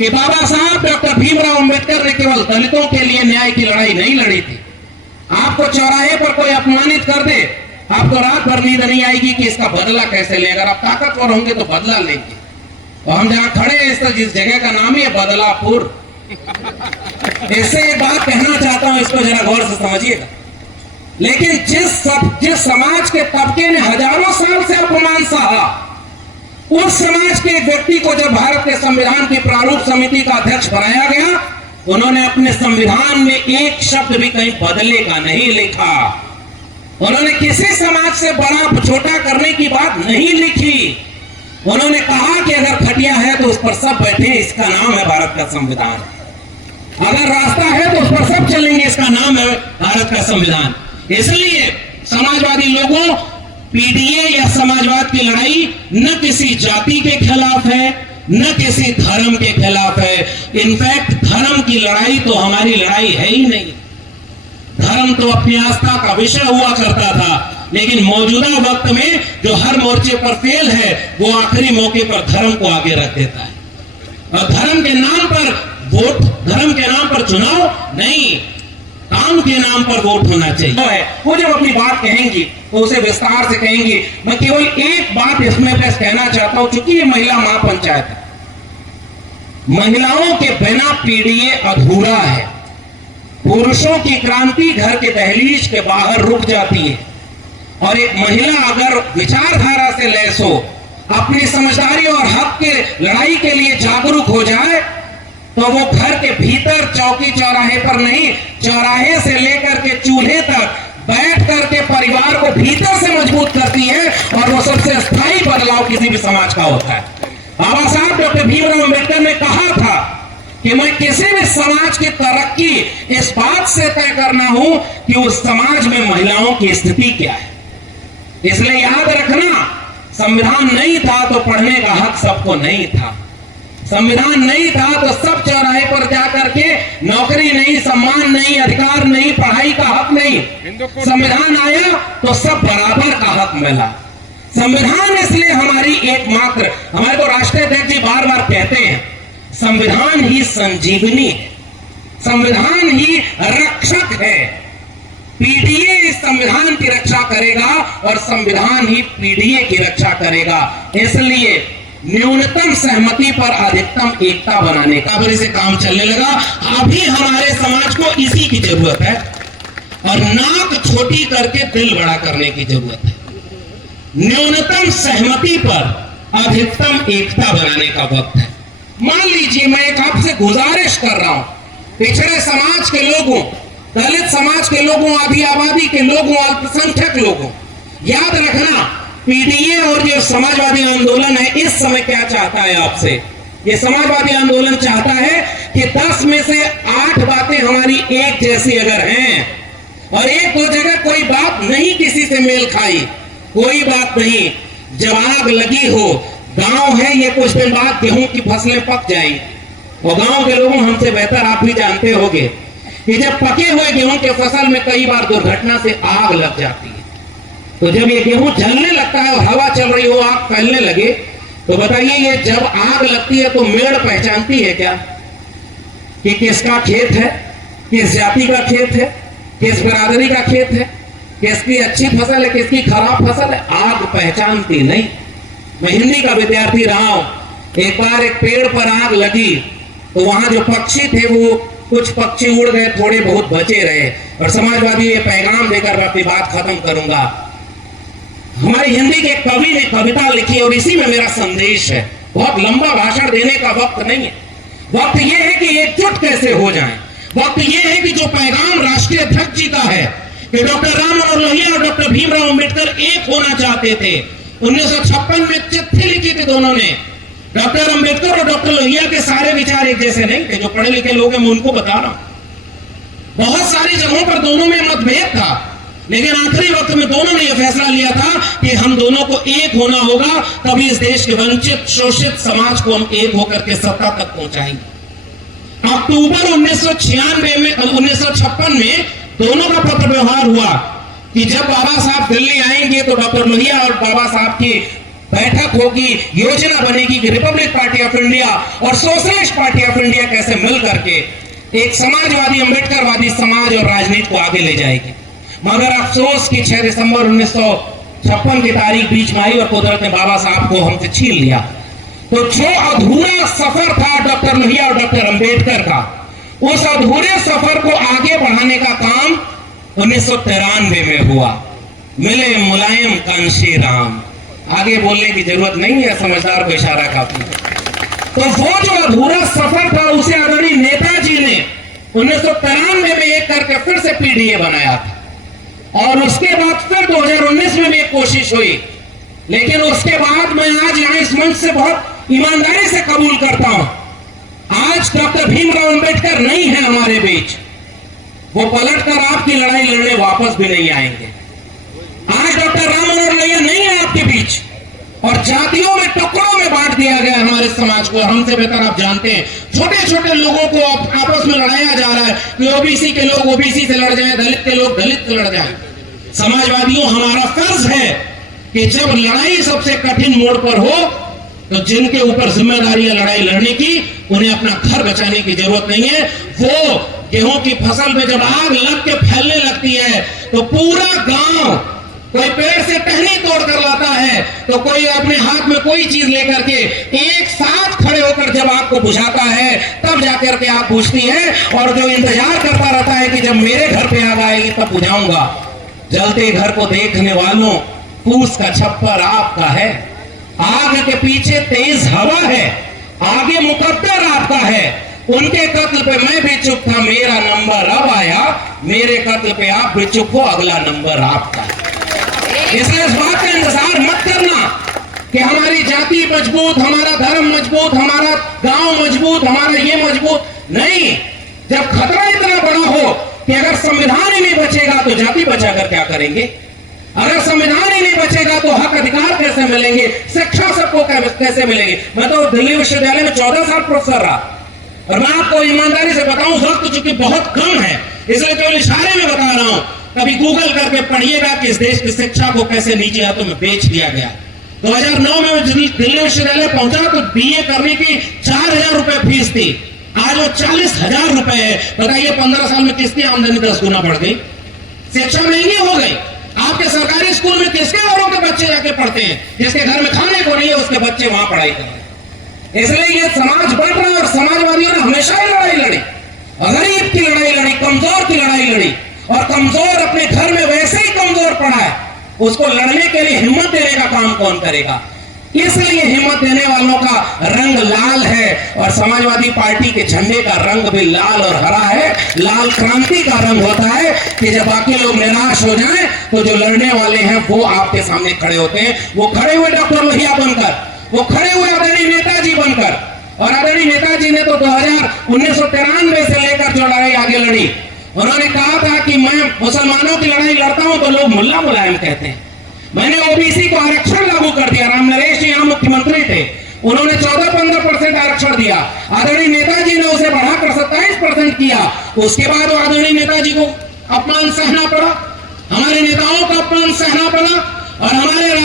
कि बाबा साहब डॉक्टर भीमराव अंबेडकर ने केवल दलितों के लिए न्याय की लड़ाई नहीं लड़ी थी। आपको चौराहे पर कोई अपमानित कर दे, आपको रात भर नींद नहीं आएगी कि इसका बदला कैसे ले। अगर आप ताकतवर होंगे तो बदला लेंगे। और हम जहां खड़े हैं जिस जगह का नाम ही है बदलापुर। इससे एक बात कहना चाहता हूं, इसको जरा गौर से समझिएगा। लेकिन जिस समाज के तबके ने हजारों साल से अपमान सहा, उस समाज के एक व्यक्ति को जब भारत के संविधान की प्रारूप समिति का अध्यक्ष बनाया गया, उन्होंने अपने संविधान में एक शब्द भी कहीं बदले का नहीं लिखा। उन्होंने किसी समाज से बड़ा छोटा करने की बात नहीं लिखी। उन्होंने कहा कि अगर खटिया है तो उस पर सब बैठे, इसका नाम है भारत का संविधान। अगर रास्ता है तो उस पर सब चलेंगे, इसका नाम है भारत का संविधान। इसलिए समाजवादी लोगों, पीडीए या समाजवाद की लड़ाई न किसी जाति के खिलाफ है, न किसी धर्म के खिलाफ है। इनफैक्ट धर्म की लड़ाई तो हमारी लड़ाई है ही नहीं। धर्म तो अपनी आस्था का विषय हुआ करता था, लेकिन मौजूदा वक्त में जो हर मोर्चे पर फेल है, वो आखिरी मौके पर धर्म को आगे रख देता है। और धर्म के नाम पर वोट, धर्म के नाम पर चुनाव नहीं, काम के नाम पर वोट होना चाहिए। वो जब अपनी बात कहेंगी तो उसे विस्तार से कहेंगी। मैं केवल एक बात इसमें बस कहना चाहता हूं, चूंकि ये महिला महापंचायत है, महिलाओं के बिना पीडीए अधूरा है। पुरुषों की क्रांति घर के दहलीज के बाहर रुक जाती है, और एक महिला अगर विचारधारा से लैस हो, अपनी समझदारी और हक के लड़ाई के लिए जागरूक हो जाए, तो वो घर के भीतर चौकी चौराहे पर नहीं, चौराहे से लेकर के चूल्हे तक बैठ करके परिवार को भीतर से मजबूत करती है, और वो सबसे स्थायी बदलाव किसी भी समाज का होता है। बाबा साहब डॉक्टर भीमराव अंबेडकर ने कहा था कि मैं किसी भी समाज की तरक्की इस बात से तय करना हूं कि उस समाज में महिलाओं की स्थिति क्या है। इसलिए याद रखना, संविधान नहीं था तो पढ़ने का हक सबको नहीं था। संविधान नहीं था तो सब चौराहे पर जाकर के नौकरी नहीं, सम्मान नहीं, अधिकार नहीं, पढ़ाई का हक नहीं। संविधान आया तो सब बराबर का हक मिला। संविधान इसलिए हमारी एकमात्र, हमारे को राष्ट्रीय अध्यक्ष जी बार बार कहते हैं, संविधान ही संजीवनी है, संविधान ही रक्षक है। पीडीए इस संविधान की रक्षा करेगा और संविधान ही पीडीए की रक्षा करेगा। इसलिए न्यूनतम सहमति पर अधिकतम एकता बनाने का से काम चलने लगा। अभी हमारे समाज को इसी की जरूरत है, और नाक छोटी करके दिल बड़ा करने की जरूरत है। न्यूनतम सहमति पर अधिकतम एकता बनाने का वक्त है। मान लीजिए मैं एक आपसे गुजारिश कर रहा हूं, पिछड़े समाज के लोगों, दलित समाज के लोगों, आधी आबादी के लोगों, अल्पसंख्यक लोगों, याद रखना पीडीए और जो समाजवादी आंदोलन है इस समय क्या चाहता है आपसे। ये समाजवादी आंदोलन चाहता है कि 10 में से 8 बातें हमारी एक जैसी अगर हैं, और एक दो जगह कोई बात नहीं किसी से मेल खाई, कोई बात नहीं, जब आग लगी हो, गांव है ये, कुछ दिन बाद गेहूं की फसलें पक जाएंगी, और गांव के लोगों हमसे बेहतर आप भी जानते होंगे कि जब पके हुए गेहूं के फसल में कई बार दुर्घटना से आग लग जाती है। तो जब ये गेहूं जलने लगता है और हवा चल रही हो, आग फैलने लगे, तो बताइए ये जब आग लगती है तो मेड़ पहचानती है क्या कि किसका खेत है, किस जाति का खेत है, किस बिरादरी का खेत है, किसकी अच्छी फसल है, किसकी खराब फसल है? आग पहचानती नहीं। मैं हिंदी का विद्यार्थी रहा हूं, एक बार एक पेड़ पर आग लगी तो वहां जो पक्षी थे वो कुछ पक्षी उड़ गए, थोड़े बहुत बचे रहे। और समाजवादी ये पैगाम देकर मैं अपनी बात खत्म करूंगा। हमारे हिंदी के कवि ने कविता लिखी और इसी में मेरा संदेश है। बहुत लंबा भाषण देने का वक्त नहीं है। वक्त यह है कि एकजुट कैसे हो जाएं। वक्त यह है कि जो पैगाम राष्ट्रीय अध्यक्ष जी का है कि डॉक्टर राम मनोहर लोहिया और डॉक्टर भीमराव अंबेडकर एक होना चाहते थे। 1956 में चिट्ठी लिखी थी दोनों ने। डॉक्टर अंबेडकर और डॉक्टर लोहिया के सारे विचार एक जैसे नहीं थे। जो पढ़े लिखे लोग हैं मैं उनको बता रहा हूं, बहुत सारी जगहों पर दोनों में मतभेद था, लेकिन आखिरी वक्त में दोनों ने यह फैसला लिया था कि हम दोनों को एक होना होगा, तभी इस देश के वंचित शोषित समाज को हम एक होकर के सत्ता तक पहुंचाएंगे। अक्टूबर 1956 में दोनों का पत्र व्यवहार हुआ कि जब बाबा साहब दिल्ली आएंगे तो डॉक्टर लोहिया और बाबा साहब की बैठक होगी, योजना बनेगी कि रिपब्लिक पार्टी ऑफ इंडिया और सोशलिस्ट पार्टी ऑफ इंडिया कैसे मिल करके एक समाजवादी अम्बेडकरवादी समाज और राजनीति को आगे ले जाएगी। मगर अफसोस कि 6 दिसंबर 1956 की तारीख बीच में आई और कुदरत ने बाबा साहब को हमसे छीन लिया। तो जो अधूरा सफर था डॉक्टर लोहिया और डॉक्टर अंबेडकर का, उस अधूरे सफर को आगे बढ़ाने का काम 1993 में हुआ। मिले मुलायम कांशी राम। आगे बोलने की जरूरत नहीं है, समझदार को इशारा काफी है। तो वो जो अधूरा सफर था उसे आदरणीय नेताजी ने 1993 में एक करके फिर से पीडीए बनाया था और उसके बाद फिर 2019 में भी एक कोशिश हुई। लेकिन उसके बाद मैं आज यहां इस मंच से बहुत ईमानदारी से कबूल करता हूं, आज डॉक्टर भीमराव अंबेडकर नहीं है हमारे बीच। वो पलटकर आपकी लड़ाई लड़ने वापस भी नहीं आएंगे। आज डॉक्टर राम मनोहर लोहिया नहीं है आपके बीच और जातियों में टुकड़ों में बांट दिया गया हमारे समाज को। हमसे बेहतर आप जानते हैं, छोटे छोटे लोगों को आपस में लड़ाया जा रहा है कि ओबीसी के लोग ओबीसी से लड़ जाएं, दलित के लोग दलित से लड़ जाएं। समाजवादियों, हमारा फर्ज है कि जब लड़ाई सबसे कठिन मोड़ पर हो तो जिनके ऊपर जिम्मेदारी है लड़ाई लड़ने की, उन्हें अपना घर बचाने की जरूरत नहीं है। वो गेहूं की फसल में जब आग लग के फैलने लगती है तो पूरा गांव, कोई पेड़ से टहनी तोड़ कर लाता है तो कोई अपने हाथ में कोई चीज लेकर के एक साथ खड़े होकर जब आग को बुझाता है तब जाकर के आग बुझती है। और जो इंतजार करता रहता है कि जब मेरे घर पे आग आएगी तब बुझाऊंगा, जलते घर को देखने वालों, पूस का छप्पर आपका है, आग के पीछे तेज हवा है, आगे मुकद्दर आपका है। उनके कत्ल पे मैं भी चुप था, मेरा नंबर अब आया, मेरे कत्ल पे आप भी चुप हो, अगला नंबर आपका। इसलिए इस बात का इंतजार मत करना कि हमारी जाति मजबूत, हमारा धर्म मजबूत, हमारा गांव मजबूत, हमारा ये मजबूत नहीं। जब खतरा इतना बड़ा हो कि अगर संविधान ही नहीं बचेगा तो जाति बचाकर क्या करेंगे? अगर संविधान ही नहीं बचेगा तो हक अधिकार कैसे मिलेंगे? शिक्षा सबको कैसे मिलेगी? मैं तो दिल्ली विश्वविद्यालय में 14 साल प्रोफेसर रहा और मैं आपको ईमानदारी से बताऊं, वक्त चूंकि बहुत कम है इसलिए केवल इशारे में बता रहा हूं। कभी गूगल करके पढ़िएगा कि इस देश की शिक्षा को कैसे नीचे हाथों में बेच दिया गया। 2009 में दिल्ली विश्वविद्यालय पहुंचा तो बीए करने की 4000 रुपए फीस थी, आज वो 40,000 रुपए है। बताइए 15 साल में किसकी आमदनी 10 गुना बढ़ गई? शिक्षा महंगी हो गई। आपके सरकारी स्कूल में किसके घरों के बच्चे जाके पढ़ते हैं? जिसके घर में खाने को नहीं है उसके बच्चे वहां पढ़ाई कर रहे हैं। इसलिए ये समाज बढ़ रहा है और समाजवादियों ने हमेशा ही लड़ाई लड़ी, गरीब की लड़ाई लड़ी, कमजोर की लड़ाई लड़ी और कमजोर अपने घर में वैसे ही कमजोर पड़ा है, उसको लड़ने के लिए हिम्मत देने का काम कौन करेगा? इसलिए हिम्मत देने वालों का रंग लाल है और समाजवादी पार्टी के झंडे का रंग भी लाल और हरा है। लाल क्रांति का रंग होता है कि जब बाकी लोग निराश हो जाएं तो जो लड़ने वाले हैं वो आपके सामने खड़े होते हैं। वो खड़े हुए डॉक्टर लोहिया बनकर, वो खड़े हुए आदरणीय नेताजी बनकर, और आदरणीय नेताजी ने तो 1993 से लेकर जो लड़ाई आगे लड़ी, उन्होंने कहा था कि मैं मुसलमानों की लड़ाई लड़ता हूं तो लोग मुल्ला मुलायम कहते हैं। मैंने ओबीसी को आरक्षण लागू कर दिया। राम नरेश जी यहां मुख्यमंत्री थे, उन्होंने 14-15% आरक्षण दिया। आदरणीय नेताजी ने उसे बढ़ाकर 27% किया। उसके बाद आदरणीय नेताजी को अपमान सहना पड़ा, हमारे नेताओं का अपमान सहना पड़ा और हमारे